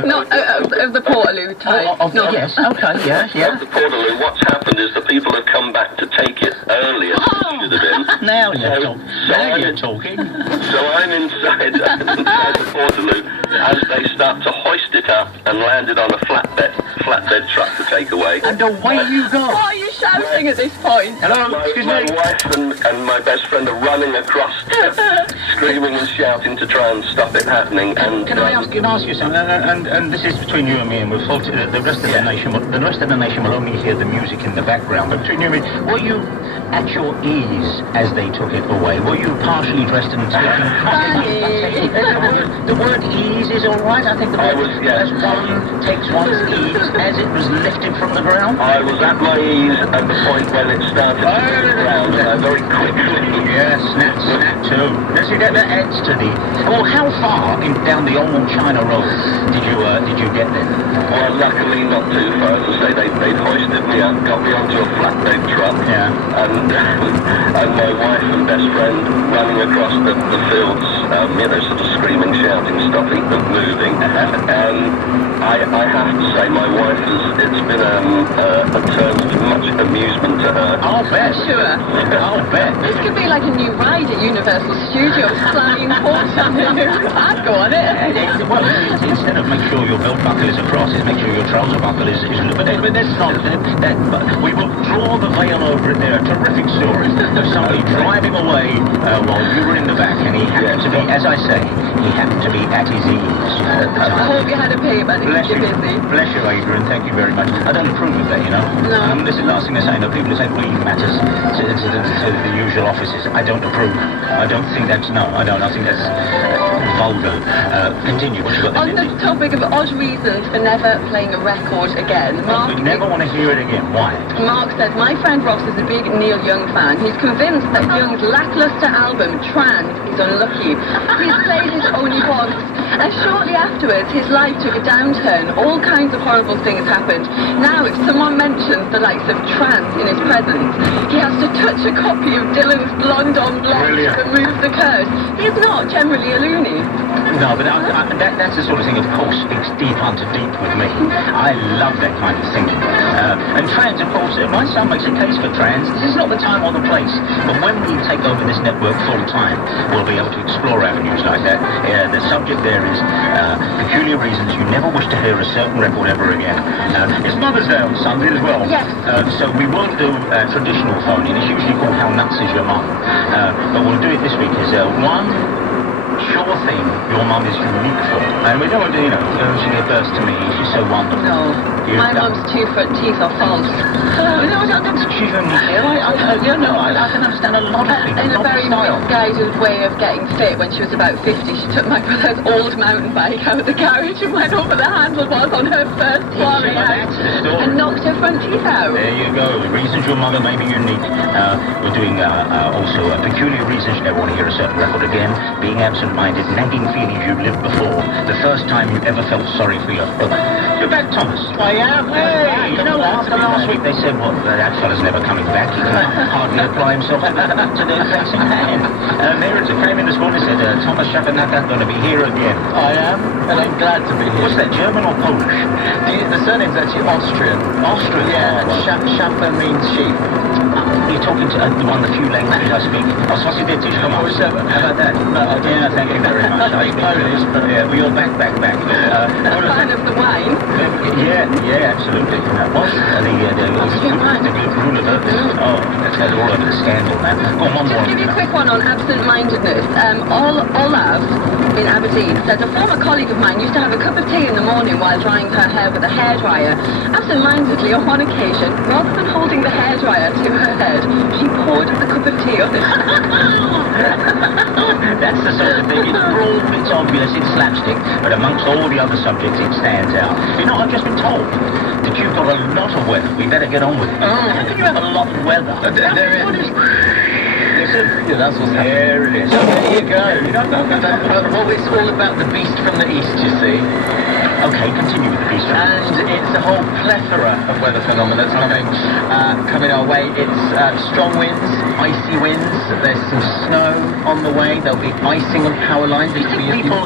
Not of the Portaloo type. Yes, okay, yeah. Of the Portaloo, what's happened is the people have come back to take it earlier than it should have been. Now you're talking. So I'm inside the Portaloo as they start to hoist it up and land it on a flatbed truck to take away. And away you go. Why are you shouting at this point? Hello, excuse me. My wife and my best friend are running across, screaming and shouting to try and stop it happening. And Can I ask you something? And this is between you and me, and we'll fault the rest of the nation. The rest of the nation will only hear the music in the background. But between you and me, were you at your ease as they took it away? Were you partially dressed and taking? The word ease is all right. I think the word as one takes one's ease as it was lifted from the ground. I was at my ease at the point when it started to hit the ground, and I very quickly. Yes, snap too. Does you get that adds to the? Well, how far down the old China Road did you get then? Well, luckily not too far. As I say, they'd hoisted me up, got me onto a flatbed truck, and my wife and best friend running across the fields, sort of screaming, shouting, stopping, moving. I have to say, my wife it's been a turn of much amusement to her. I'll bet. Sure. I'll bet. This could be like a new ride at Universal Studios, flying horse on the new. I'd go on it. Well, instead of make sure your belt buckle is across, it's make sure your trouser buckle is but that's not that. We will draw the veil over it there. A terrific story of somebody driving away while you were in the back, and he happened to be, as I say, he happened to be at his ease at the time. I hope you had a pay, buddy. Bless you. Busy. Bless you, Adrian. Thank you very much. I don't approve of that, you know. No. This is the last thing I say. No, people who say leave matters to the usual offices. I don't approve. I don't think that's, I don't. I think that's vulgar. Continue. What you got there? On the topic of odd reasons for never playing a record again, Mark... We never want to hear it again. Why? Mark said, my friend Ross is a big Neil Young fan. He's convinced that Young's lackluster album, Trans, is unlucky. He's played his only once, and shortly afterwards, his life took a downturn. All kinds of horrible things happened. Now, if someone mentions the likes of Trans in his presence, he has to touch a copy of Dylan's Blonde on Blonde to remove the curse. He's not generally a loony. No, but that's the sort of thing, of course, speaks deep onto deep with me. I love that kind of thinking. And trans, of course, my son makes a case for trans. This is not the time or the place. But when we take over this network full time, we'll be able to explore avenues like that. The subject there is peculiar reasons you never wish to hear a certain record ever again. It's Mother's Day on Sunday as well. Yes. So we won't do traditional phoning. It's usually called How Nuts Is Your Mum? But we'll do it this week as one sure thing your mum is unique for. And we don't want to, she gave birth to me, she's so wonderful. No, my mum's 2 front teeth are false. She's unique here. I can understand a lot of people. In a very misguided way of getting fit, when she was about 50, she took my brother's old mountain bike out of the garage and went over the handlebars on her first soiree out and knocked her front teeth out. There you go. The reasons your mother may be unique. We're doing also a peculiar reason you never want to hear a certain record again. Being absent-minded, nagging feelings you've lived before. The first time you ever felt sorry for your brother. You're back, Thomas. I am. Hey, after last week they said, well, that fella's never coming back. He can hardly apply himself to the facing hand. Mirrors came in this morning and said, Thomas Shapanaka going to be here again. I am, and I'm glad to be here. What's that, German or Polish? The surname's actually Austrian. Austrian? Yeah, and Shapa means sheep. You're talking to one of the few languages I speak. How about that? Yeah, thank you very much. I speak Polish, but we all back. Fan of the wine? Yeah, absolutely. What? The good rule of it. Oh, that's all over the scandal now. Go on, one more. Just give you a quick one on absent-mindedness. Olav in Aberdeen said a former colleague of mine used to have a cup of tea in the morning while drying her hair with a hairdryer. Absent-mindedly, on one occasion, rather than holding the hairdryer to her head, she poured the cup of tea on it. That's the sort of thing. It's broad, it's obvious, it's slapstick, but amongst all the other subjects, it stands out. I've just been told that you've got a lot of weather. We better get on with it. How can you have a lot of weather? There A57. Yeah, that's what's happening. There it is. So there you go. Well, it's all about the beast from the east, you see. Okay, continue with the beast. And it's a whole plethora of weather phenomena that's coming our way. It's strong winds, icy winds. There's some snow on the way. There'll be icing on power lines. Do you think people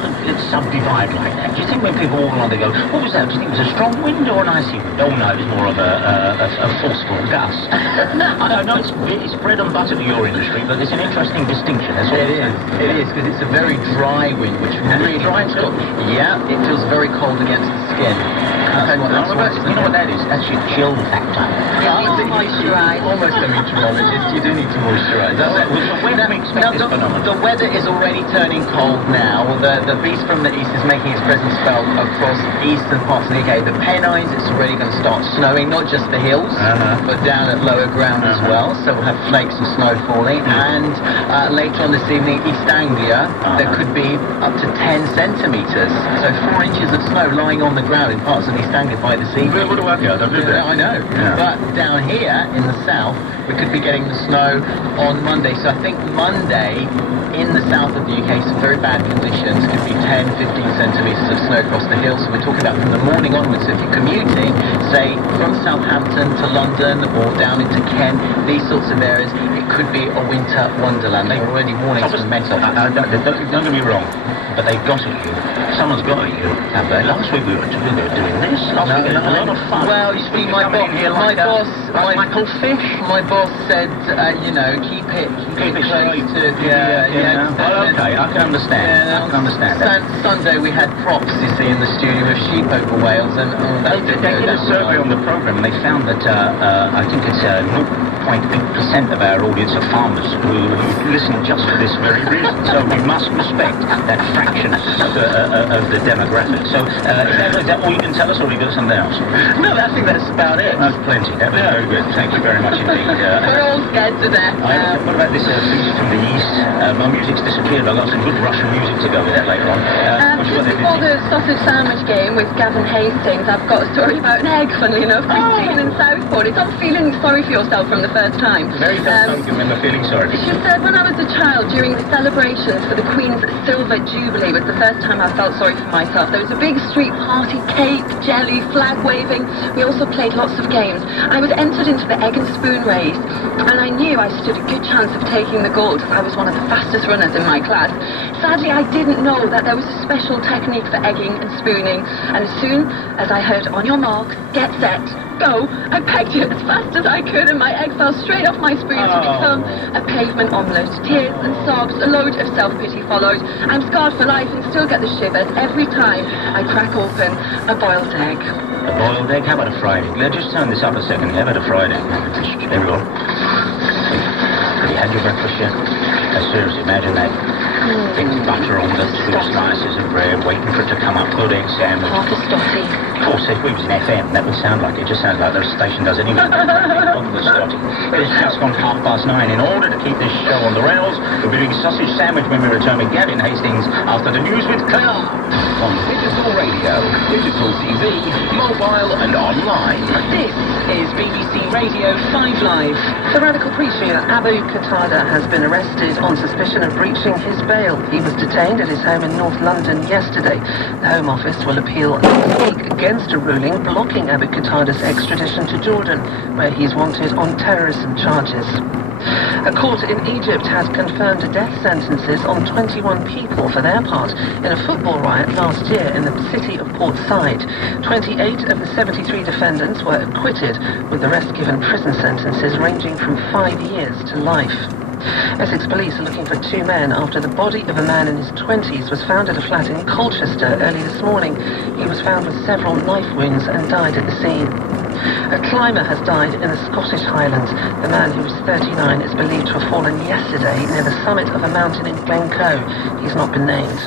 subdivide like that? Do you think when people walk along they go, what was that? Do you think it was a strong wind or an icy wind? Oh no, it's more of a forceful gust. I know it's bread and butter to your industry, but it's an interesting distinction. That's all It is, because it's a very dry wind, which really dry too. Yeah, it feels very cold against the skin. You know what that is? That's your chill factor. You need to moisturise. Almost a meteorologist, you do need to moisturise. The weather is already turning cold now. The beast from the east is making its presence felt across eastern parts of the UK. The Pennines, it's already going to start snowing, not just the hills, but down at lower ground as well. So we'll have flakes of snow falling. And later on this evening, East Anglia, there could be up to 10 centimetres. So 4 inches of snow lying on the ground in parts of East Anglia by this evening. What do I get? I know. Yeah. But down here in the south, we could be getting the snow on Monday. So I think Monday in the south of the UK, some very bad conditions. Could be 10, 15 centimetres of snow across the hills. So we're talking about from the morning onwards. So if you're commuting, say from Southampton to London or down into Kent, these sorts of areas, it could be a winter wonderland. They're already warning us from Met Office. Don't get me wrong, but they've got at you. Someone's got at you. Last week we were doing this. Last week we had a lot of fun. Well, you see, my boss said, keep it close to Well, okay, I can understand. I can understand that. Sunday we had props, you see, in the studio with sheep over Wales, and They did a survey on the programme, and they found that I think it's 0.8% of our audience are farmers who listen just for this very reason. So we must respect that fraction of the demographic. So is that all you can tell us, or have you got something else? No, I think that's about it. That's plenty. That was very good. Thank you very much indeed. We're all scared to death. What about this beast from the east? My music's disappeared. I've got some good Russian music to go with that later on. Just before the sausage sandwich game with Gavin Hastings, I've got a story about an egg, funnily enough. Christine in Southport. It's on feeling sorry for yourself from the first time. The very first time you remember feeling sorry. She said, when I was a child, during the celebrations for the Queen's Silver Jubilee, was the first time I felt sorry for myself. There was a big street party, cake, jelly, flag waving. We also played lots of games. I was entered into the egg and spoon race, and I knew I stood a good chance of taking the gold as I was one of the fastest runners in my class. Sadly, I didn't know that there was a special technique for egging and spooning, and as soon as I heard on your marks, get set, go, I pegged it as fast as I could, and my egg fell straight off my spoon to become a pavement omelette. Tears and sobs, a load of self-pity followed. I'm scarred for life and still get the shivers every time I crack open a boiled egg. A boiled egg? How about a fried egg? Let's just turn this up a second. How about a fried egg? There we go. Have you had your breakfast yet? Seriously, imagine that. Big butter on the 2 slices of bread, waiting for it to come up, good egg sandwich. Half a stotty. Of course, if we was in FM, that would sound like it. Just sounds like the station does anyway. On the stotty. It's just gone 9:30. In order to keep this show on the rails, we'll be doing sausage sandwich when we return with Gavin Hastings after the news with Claire. On digital radio, digital TV, mobile and online. This is BBC Radio 5 Live. The radical preacher Abu Qatada has been arrested on suspicion of breaching his bail. He was detained at his home in North London yesterday. The Home Office will appeal next week against a ruling blocking Abu Qatada's extradition to Jordan, where he's wanted on terrorism charges. A court in Egypt has confirmed death sentences on 21 people for their part in a football riot last year in the city of Port Said. 28 of the 73 defendants were acquitted, with the rest given prison sentences ranging from 5 years to life. Essex police are looking for 2 men after the body of a man in his 20s was found at a flat in Colchester early this morning. He was found with several knife wounds and died at the scene. A climber has died in the Scottish Highlands. The man, who was 39, is believed to have fallen yesterday near the summit of a mountain in Glencoe. He's not been named.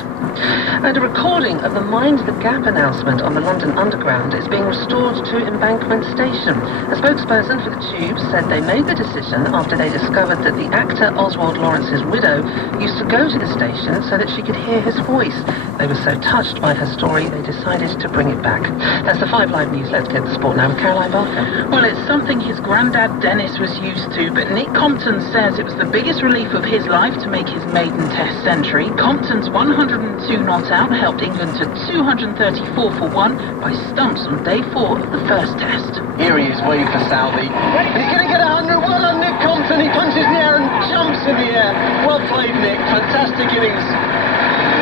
And a recording of the Mind the Gap announcement on the London Underground is being restored to Embankment Station. A spokesperson for the Tube said they made the decision after they discovered that the actor Oswald Lawrence's widow used to go to the station so that she could hear his voice. They were so touched by her story, they decided to bring it back. That's the 5 Live News. Let's get the sport now with Caroline. Guy Barker? Well, it's something his granddad Dennis was used to, but Nick Compton says it was the biggest relief of his life to make his maiden Test century. Compton's 102 not out helped England to 234 for 1 by stumps on day 4 of the first Test. Here he is waiting for Southey. And he's going to get 100. Well done, Nick Compton. He punches in the air and jumps in the air. Well played, Nick. Fantastic innings.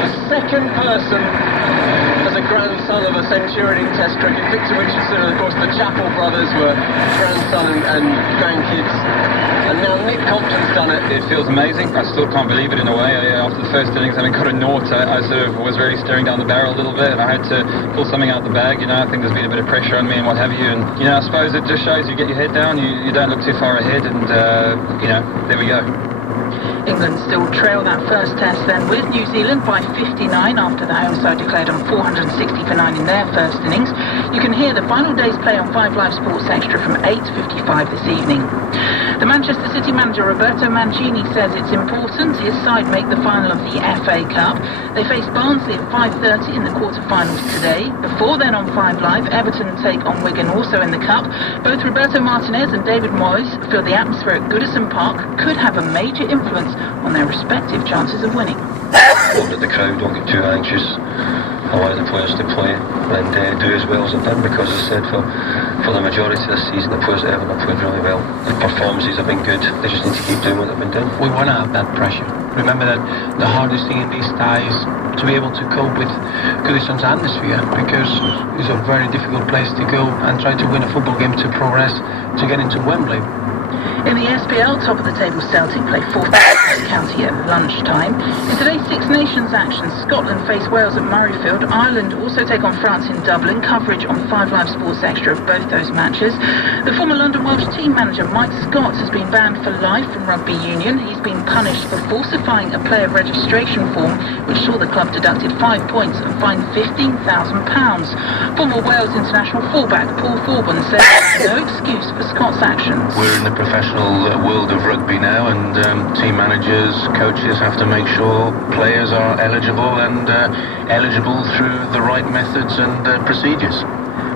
The second person as a grandson of a centurion in Test cricket. Victor Richardson and, of course, the Chappell brothers were grandson and grandkids. And now Nick Compton's done it. It feels amazing. I still can't believe it in a way. After the first innings, having got a naught, I sort of was really staring down the barrel a little bit, and I had to pull something out the bag. I think there's been a bit of pressure on me and what have you. And, I suppose it just shows you get your head down, you don't look too far ahead, and, there we go. England still trail that first Test then with New Zealand by 59 after the home side declared on 460 for 9 in their first innings. You can hear the final day's play on 5 Live Sports Extra from 8:55 this evening. The Manchester City manager Roberto Mancini says it's important his side make the final of the FA Cup. They face Barnsley at 5:30 in the quarter-finals today. Before then on 5 Live, Everton take on Wigan also in the Cup. Both Roberto Martinez and David Moyes feel the atmosphere at Goodison Park could have a major influence on their respective chances of winning. Hope that the crowd don't get too anxious. Allow the players to play and do as well as they've done, because as I said, for the majority of this season, the players at Everton have played really well. The performances have been good. They just need to keep doing what they've been doing. We want to have that pressure. Remember that the hardest thing in these ties to be able to cope with Goodison's atmosphere, because it's a very difficult place to go and try to win a football game to progress to get into Wembley. In the SPL, top of the table Celtic play 4th County at lunchtime. In today's Six Nations action, Scotland face Wales at Murrayfield. Ireland also take on France in Dublin. Coverage on 5 Live Sports Extra of both those matches. The former London Welsh team manager Mike Scott has been banned for life from rugby union. He's been punished for falsifying a player registration form, which saw the club deducted 5 points and fined £15,000. Former Wales international fullback Paul Thorburn says there's no excuse for Scott's actions. We're in the professional world of rugby now, and team managers, coaches have to make sure players are eligible and eligible through the right methods and procedures.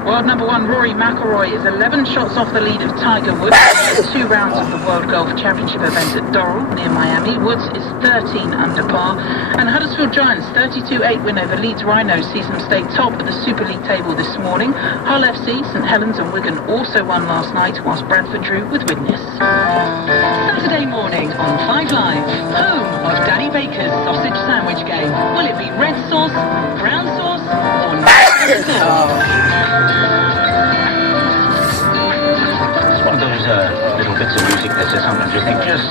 World number 1 Rory McIlroy is 11 shots off the lead of Tiger Woods in 2 rounds of the World Golf Championship event at Doral near Miami. Woods is 13 under par, and Huddersfield Giants' 32-8 win over Leeds Rhinos sees them stay top of the Super League table this morning. Hull FC, St Helens and Wigan also won last night, whilst Bradford drew with Widnes. Saturday morning on 5 Live, home of Danny Baker's sausage sandwich game. Will it be red sauce, brown sauce, or no sauce? It's one of those little bits of music that sometimes you think, just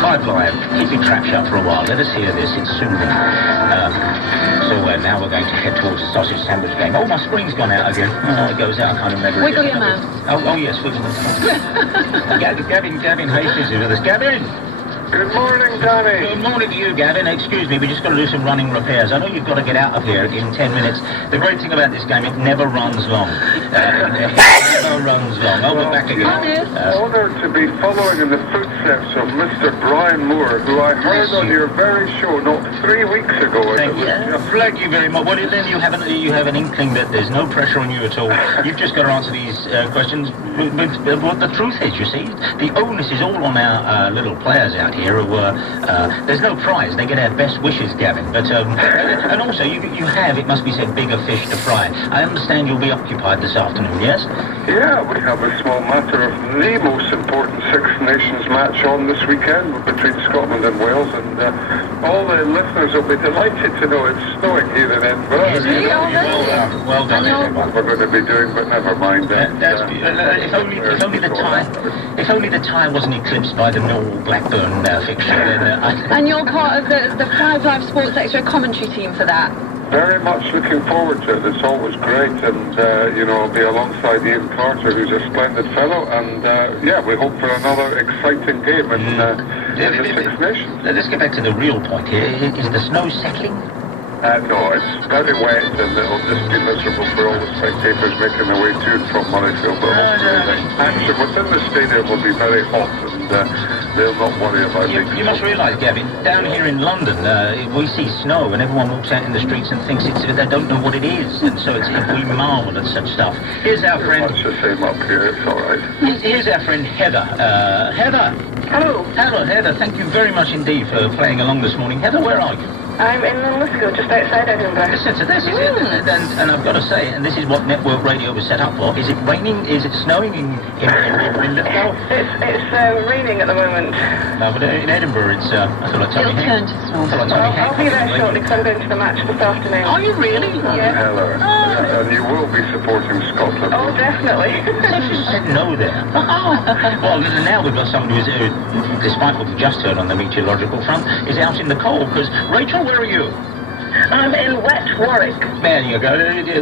5 Live, keep your trap shut for a while, let us hear this, it's soothing. Now we're going to head towards the sausage sandwich game. Oh, my screen's gone out again. It goes out, I can't remember. Wiggle your mouth. Oh yes, wiggle my mouth. Gavin Hastings is with us. Gavin! Good morning, Danny. Good morning to you, Gavin. Excuse me, we just got to do some running repairs. I know you've got to get out of here in 10 minutes. The great thing about this game, it never runs long. It never runs long. Oh, we're back again. Honoured to be following in the footsteps of Mr. Brian Moore, who I heard on your very show not 3 weeks ago. Thank you very much. Well, then you have an inkling that there's no pressure on you at all. You've just got to answer these questions with what the truth is, you see. The onus is all on our little players out here. There's no prize. They get our best wishes, Gavin. But and also you have, it must be said, bigger fish to fry. I understand you'll be occupied this afternoon, yes? Yeah, we have a small matter of the most important Six Nations match on this weekend between Scotland and Wales, and all the listeners will be delighted to know it's snowing here in Edinburgh. Is it? Well done, everyone. What we're going to be doing, but never mind that. If only the tie wasn't eclipsed by the Millwall Blackburn fixture. And you're part of the 5 Live Sports Extra commentary team for that. Very much looking forward to it. It's always great, and I'll be alongside Ian Carter, who's a splendid fellow, and we hope for another exciting game in the Six Nations. Let's get back to the real point here. Is the snow settling? No, it's very wet and it'll just be miserable for all the spectators making their way to and from Murrayfield. But hopefully the action within the stadium will be very hot and they'll not worry about it. You must realise, Gavin, down here in London, we see snow and everyone walks out in the streets and thinks they don't know what it is. And so we marvel at such stuff. Here's our friend... It's the same up here, it's all right. Here's our friend Heather. Heather. Hello. Hello, Heather. Thank you very much indeed for playing along this morning. Heather, where are you? I'm in Linlithgow, just outside Edinburgh. Listen to this, is it? And I've got to say, and this is what Network Radio was set up for. Is it raining? Is it snowing in Lithgow? It's raining at the moment. No, but in Edinburgh, it's... I thought I'd tell you. It'll turn to snow. I'll be there shortly because I'm going to the match this afternoon. Are you really? Yeah. Heather, and you will be supporting Scotland. Oh, definitely. You said no there. Well, now we've got somebody who's, despite what we just heard on the meteorological front, is out in the cold, because Rachel, where are you? I'm in wet Warwick. There you go.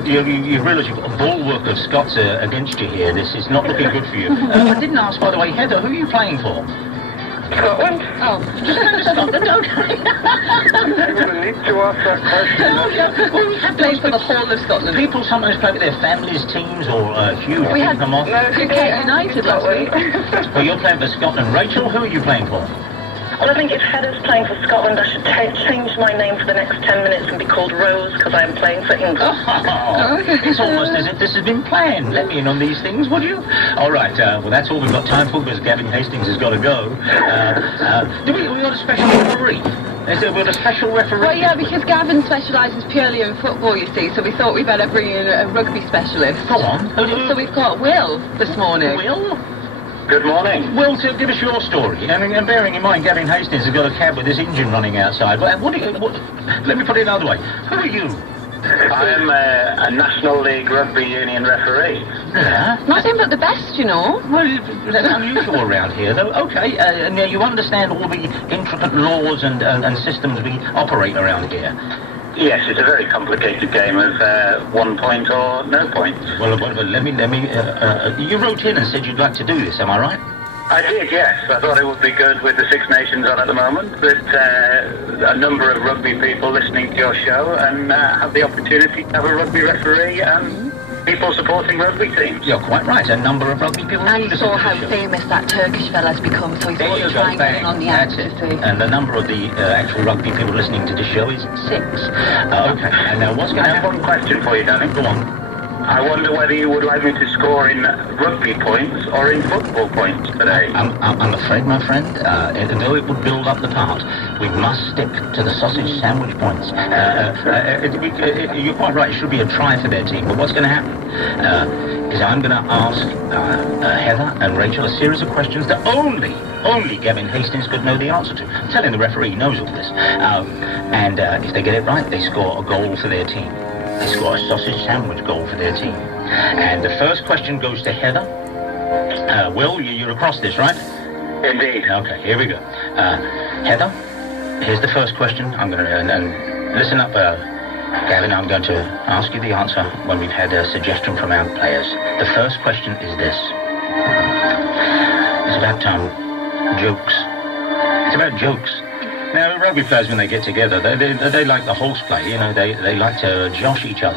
You realise you've got a bulwark of Scots against you here. This is not looking good for you. I didn't ask, by the way, Heather, who are you playing for? Scotland? Oh, just going to Scotland, okay. You wouldn't need to ask that question. No, yeah. Well, we have Played for the whole of Scotland. People sometimes play with their families' teams or huge We had come off. UK United last week. Well, you're playing for Scotland. Rachel, who are you playing for? Well, I think if Heather's playing for Scotland, I should change my name for the next 10 minutes and be called Rose because I'm playing for England. Oh, it's almost as if this has been planned. Let me in on these things, would you? All right, well, that's all we've got time for because Gavin Hastings has got to go. We got a special referee? Is there a special referee? Well, yeah, because Gavin specialises purely in football, you see, so we thought we'd better bring in a rugby specialist. Go on. So we've got Will this morning. Will? Good morning. Will, give us your story. And bearing in mind, Gavin Hastings has got a cab with his engine running outside. Let me put it another way. Who are you? I am a National League Rugby Union referee. Yeah? Nothing but the best, you know. Well, that's unusual around here, though. Okay, now you understand all the intricate laws and systems we operate around here. Yes, it's a very complicated game of 1 point or no points. Well, let me. You wrote in and said you'd like to do this, am I right? I did, yes. I thought it would be good with the Six Nations on at the moment, that a number of rugby people listening to your show and have the opportunity to have a rugby referee and people supporting rugby teams. You're quite right, a number of rugby people. And he saw how famous that Turkish fella's become, so he thought he'd try and get on the act, you see. And the number of the actual rugby people listening to this show is 6. Okay, and now what's going to happen? I have one question for you, Danny. Go on. I wonder whether you would like me to score in rugby points or in football points today. I'm afraid, my friend, though it would build up the part, we must stick to the sausage sandwich points. You're quite right, it should be a try for their team, but what's going to happen is I'm going to ask Heather and Rachel a series of questions that only Gavin Hastings could know the answer to. I'm telling the referee he knows all this. And if they get it right, they score a goal for their team. They score a sausage sandwich goal for their team. And the first question goes to Heather. Will, you're across this, right? Indeed. Okay, here we go. Heather, here's the first question. I'm going to... and listen up, Gavin, I'm going to ask you the answer when we've had a suggestion from our players. The first question is this. It's about jokes. It's about jokes. Now, rugby players, when they get together, they like the horseplay, you know, they like to josh each other.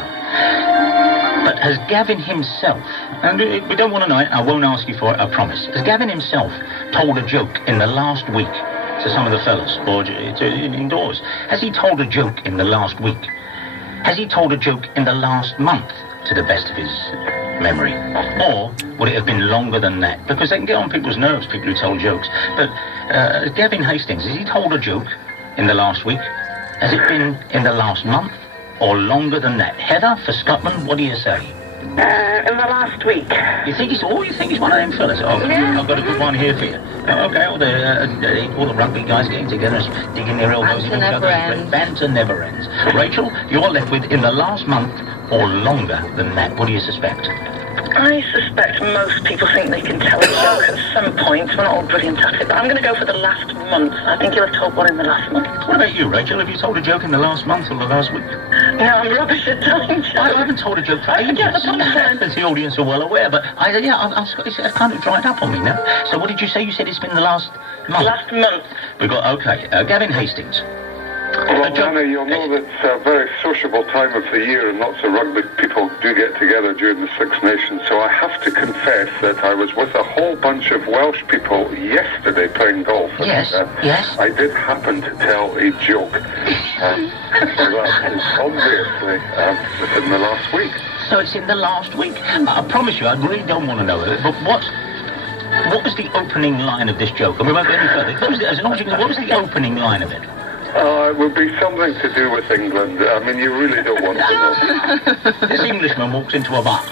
But has Gavin himself, and we don't want to know it, I won't ask you for it, I promise. Has Gavin himself told a joke in the last week to some of the fellas, or indoors? Has he told a joke in the last week? Has he told a joke in the last month, to the best of his memory? Or would it have been longer than that? Because they can get on people's nerves, people who tell jokes. But Gavin Hastings, has he told a joke in the last week? Has it been in the last month? Or longer than that? Heather, for Scotland, what do you say? In the last week. You think he's one of them fellas? Oh, yeah. I've got a good one here for you. Okay, all the rugby guys getting together, digging their elbows in each other. Banter never ends. Rachel, you're left with in the last month or longer than that. What do you suspect? I suspect most people think they can tell a joke at some point. We're not all brilliant at it, but I'm going to go for the last month. I think you'll have told one in the last month. What about you, Rachel? Have you told a joke in the last month or the last week? No, I'm rubbish at telling jokes. I haven't told a joke for ages. As the audience are well aware, but it's kind of dried up on me now. So what did you say? You said it's been the last month? Last month. We've got, okay, Gavin Hastings. Well, Danny, you'll know that it's a very sociable time of the year and lots of rugby people do get together during the Six Nations, so I have to confess that I was with a whole bunch of Welsh people yesterday playing golf. Yes, yes. I did happen to tell a joke. So that is obviously within the last week. So it's in the last week. I promise you, I really don't want to know it, but what was the opening line of this joke? And we won't go any further. What was the opening line of it? It would be something to do with England. I mean, you really don't want to know. This Englishman walks into a bar.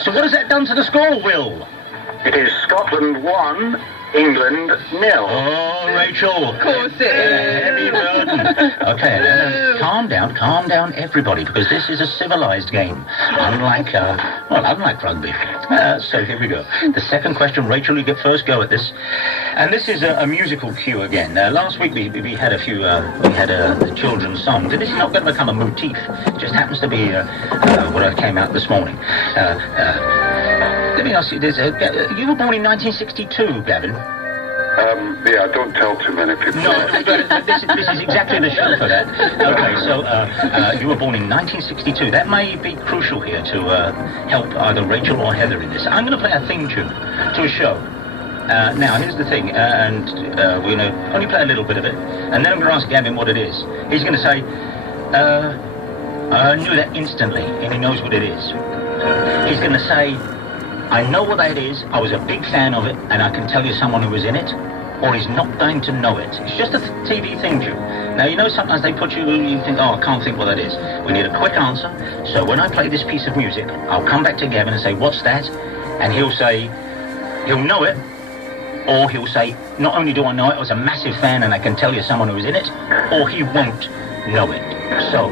So what has that done to the score, Will? It is Scotland 1, England 0. Oh, Rachel. Of course it is. Heavy burden. Okay, now, calm down, everybody, because this is a civilized game, unlike rugby. So here we go. The second question, Rachel, you get first go at this, and this is a musical cue again. Last week we had a few, we had a children's song. This is not going to become a motif. It just happens to be what came out this morning. Let me ask you, you were born in 1962, Gavin? Yeah, don't tell too many people. No, this is exactly the show for that. Okay, so you were born in 1962. That may be crucial here to help either Rachel or Heather in this. I'm going to play a theme tune to a show. Now, here's the thing, and we're going to only play a little bit of it, and then I'm going to ask Gavin what it is. He's going to say, I knew that instantly, and he knows what it is. He's going to say, I know what that is, I was a big fan of it, and I can tell you someone who was in it, or he's not going to know it. It's just a TV thing, Drew. Now, you know sometimes they put you think, oh, I can't think what that is. We need a quick answer, so when I play this piece of music, I'll come back to Gavin and say, what's that? And he'll say, he'll know it, or he'll say, not only do I know it, I was a massive fan and I can tell you someone who was in it, or he won't know it. So,